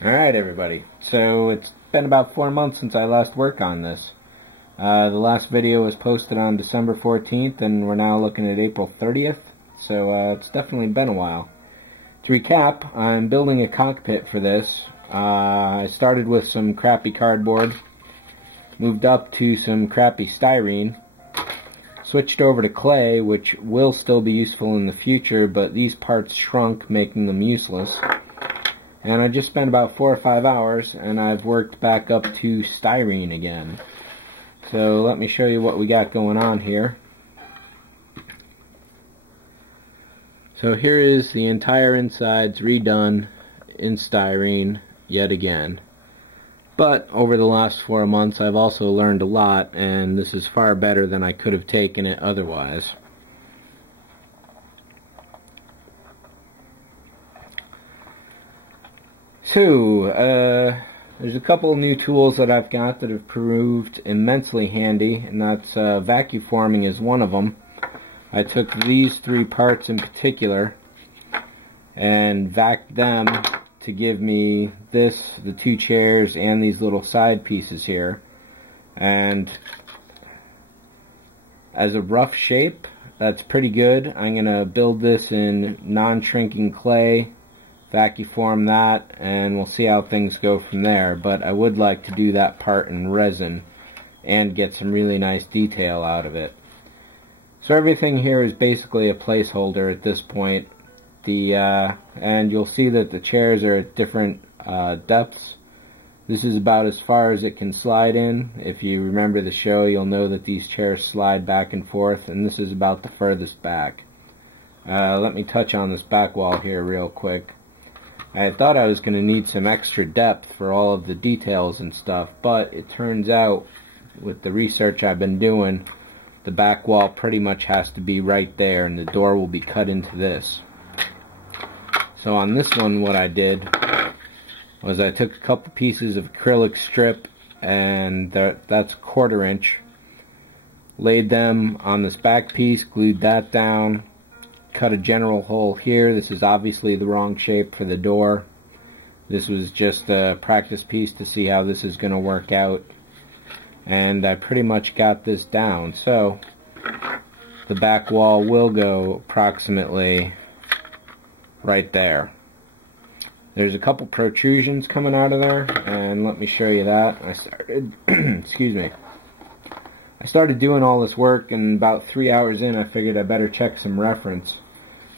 Alright everybody, so it's been about 4 months since I last worked on this. The last video was posted on December 14th and we're now looking at April 30th, so it's definitely been a while. To recap, I'm building a cockpit for this. I started with some crappy cardboard, moved up to some crappy styrene, switched over to clay, which will still be useful in the future, but these parts shrunk, making them useless. And I just spent about 4 or 5 hours, and I've worked back up to styrene again. So let me show you what we got going on here. So here is the entire insides redone in styrene yet again. But over the last 4 months I've also learned a lot, and this is far better than I could have taken it otherwise. So, there's a couple new tools that I've got that have proved immensely handy, and that's vacuum forming is one of them. I took these 3 parts in particular and vacuumed them to give me this, the 2 chairs, and these little side pieces here. And as a rough shape, that's pretty good. I'm going to build this in non-shrinking clay, vacuum form that, and we'll see how things go from there. But I would like to do that part in resin and get some really nice detail out of it. So everything here is basically a placeholder at this point. And you'll see that the chairs are at different depths. This is about as far as it can slide in. If you remember the show, you'll know that these chairs slide back and forth, and this is about the furthest back. Let me touch on this back wall here real quick. I thought I was going to need some extra depth for all of the details and stuff, but it turns out, with the research I've been doing, the back wall pretty much has to be right there, and the door will be cut into this. So on this one, what I did was I took a couple pieces of acrylic strip, and that's 1/4 inch, laid them on this back piece, glued that down, cut a general hole here. This is obviously the wrong shape for the door. This was just a practice piece to see how this is going to work out, and I pretty much got this down. So the back wall will go approximately right there. There's a couple protrusions coming out of there, and let me show you that. I started excuse me, I started doing all this work, and about 3 hours in I figured I better check some reference.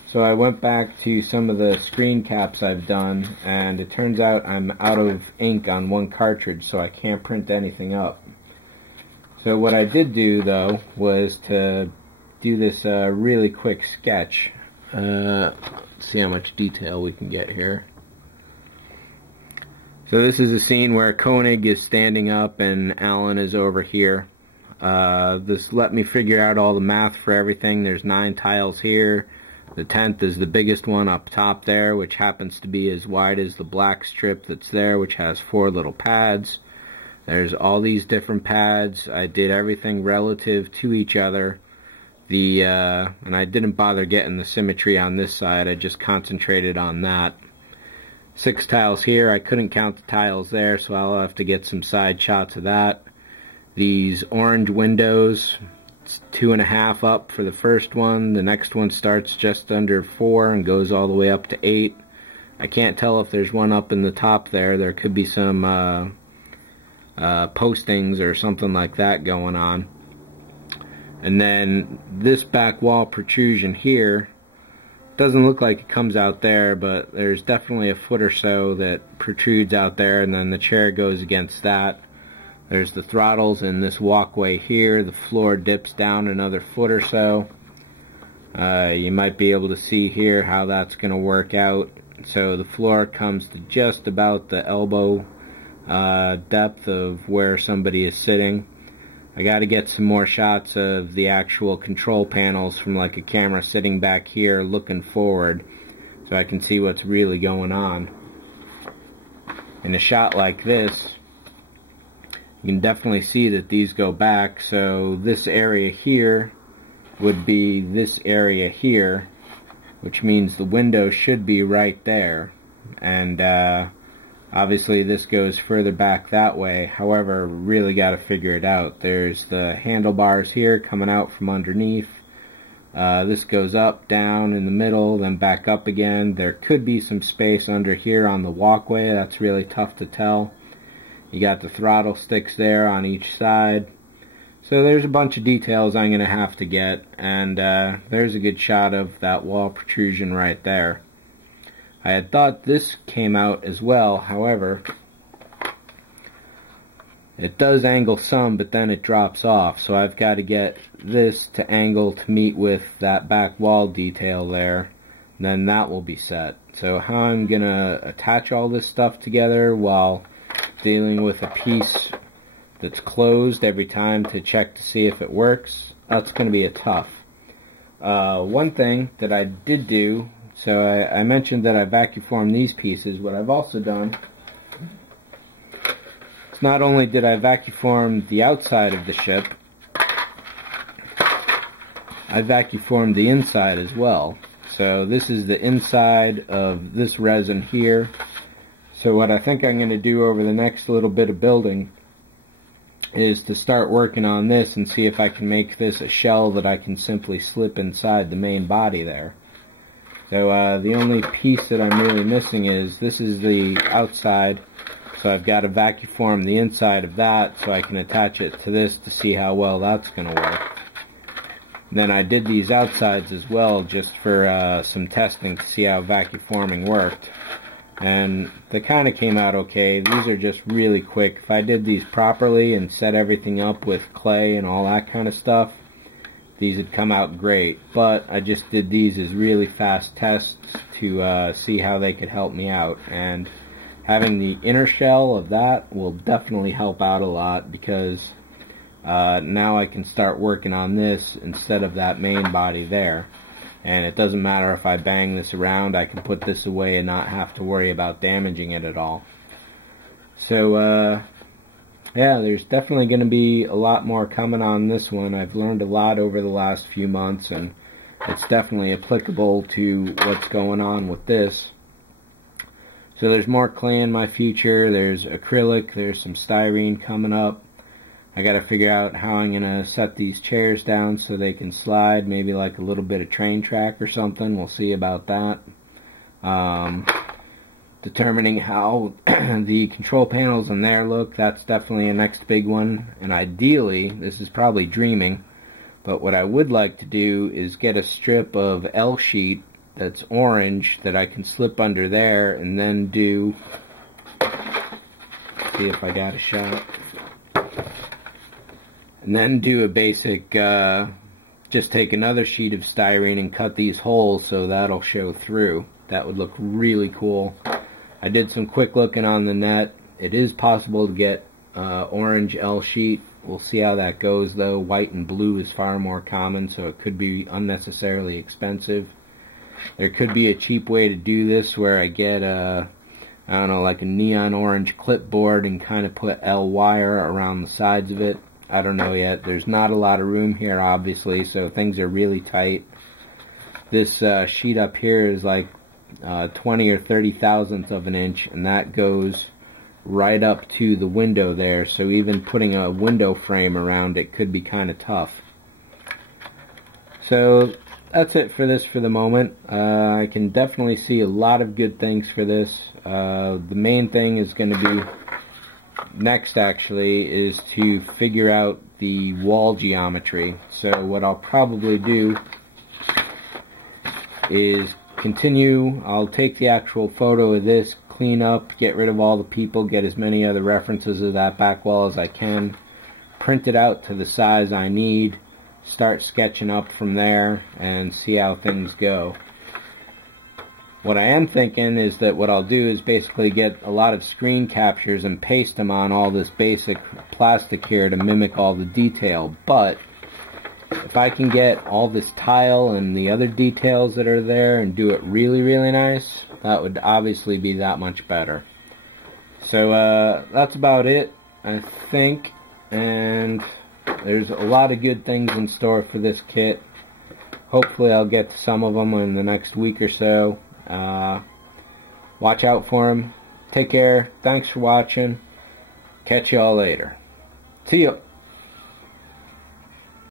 So I went back to some of the screen caps I've done, and it turns out I'm out of ink on one cartridge, so I can't print anything up. So what I did do though was to do this really quick sketch. Let's see how much detail we can get here. So this is a scene where Koenig is standing up and Alan is over here. This let me figure out all the math for everything. There's 9 tiles here. The 10th is the biggest one up top there, which happens to be as wide as the black strip that's there, which has 4 little pads. There's all these different pads. I did everything relative to each other. And I didn't bother getting the symmetry on this side. I just concentrated on that. 6 tiles here. I couldn't count the tiles there, so I'll have to get some side shots of that. These orange windows, it's 2.5 up for the first one. The next one starts just under 4 and goes all the way up to 8. I can't tell if there's one up in the top there. There could be some postings or something like that going on. And then this back wall protrusion here doesn't look like it comes out there, but there's definitely a foot or so that protrudes out there, and then the chair goes against that. There's the throttles in this walkway here. The floor dips down another foot or so. You might be able to see here how that's going to work out. So the floor comes to just about the elbow depth of where somebody is sitting. I got to get some more shots of the actual control panels from like a camera sitting back here looking forward, so I can see what's really going on. In a shot like this, you can definitely see that these go back. So this area here would be this area here, which means the window should be right there. And I Obviously this goes further back that way, however, really got to figure it out. There's the handlebars here coming out from underneath. This goes up, down, in the middle, then back up again. There could be some space under here on the walkway. That's really tough to tell. You got the throttle sticks there on each side. So there's a bunch of details I'm going to have to get, and there's a good shot of that wall protrusion right there. I had thought this came out as well, however, it does angle some, but then it drops off, so I've got to get this to angle to meet with that back wall detail there, and then that will be set. So how I'm going to attach all this stuff together while dealing with a piece that's closed every time to check to see if it works, that's going to be a tough. One thing that I did do, so I mentioned that I vacuformed these pieces. What I've also done is not only did I vacuform the outside of the ship, I vacuformed the inside as well. So this is the inside of this resin here. So what I think I'm going to do over the next little bit of building is to start working on this and see if I can make this a shell that I can simply slip inside the main body there. So the only piece that I'm really missing is this is the outside, so I've got to vacuform the inside of that so I can attach it to this to see how well that's going to work. And then I did these outsides as well just for some testing to see how vacuforming worked. And they kind of came out okay. These are just really quick. If I did these properly and set everything up with clay and all that kind of stuff, these would come out great. But I just did these as really fast tests to see how they could help me out. And having the inner shell of that will definitely help out a lot, because now I can start working on this instead of that main body there. And it doesn't matter if I bang this around, I can put this away and not have to worry about damaging it at all. So, yeah, there's definitely going to be a lot more coming on this one. I've learned a lot over the last few months, and it's definitely applicable to what's going on with this. So there's more clay in my future, there's acrylic, there's some styrene coming up. I gotta figure out how I'm gonna set these chairs down so they can slide, maybe like a little bit of train track or something. We'll see about that. Determining how the control panels in there look, that's definitely a next big one. And ideally, this is probably dreaming, but what I would like to do is get a strip of L sheet that's orange that I can slip under there and then do, see if I got a shot. And then do a basic, just take another sheet of styrene and cut these holes so that'll show through. That would look really cool. I did some quick looking on the net. It is possible to get orange L sheet. We'll see how that goes though. White and blue is far more common, so it could be unnecessarily expensive. There could be a cheap way to do this where I get a, I don't know, like a neon orange clipboard and kind of put L wire around the sides of it. I don't know yet. There's not a lot of room here, obviously, so things are really tight. This sheet up here is like 20 or 30 thousandths of an inch, and that goes right up to the window there, so even putting a window frame around it could be kind of tough. So that's it for this for the moment. I can definitely see a lot of good things for this. The main thing is going to be next, actually, is to figure out the wall geometry. So what I'll probably do is continue. I'll take the actual photo of this, clean up, get rid of all the people, get as many other references of that back wall as I can, print it out to the size I need, start sketching up from there, and see how things go. What I am thinking is that what I'll do is basically get a lot of screen captures and paste them on all this basic plastic here to mimic all the detail. But if I can get all this tile and the other details that are there and do it really, really nice, that would obviously be that much better. So that's about it, I think. And there's a lot of good things in store for this kit. Hopefully I'll get to some of them in the next week or so. Watch out for them. Take care. Thanks for watching. Catch y'all later. See ya.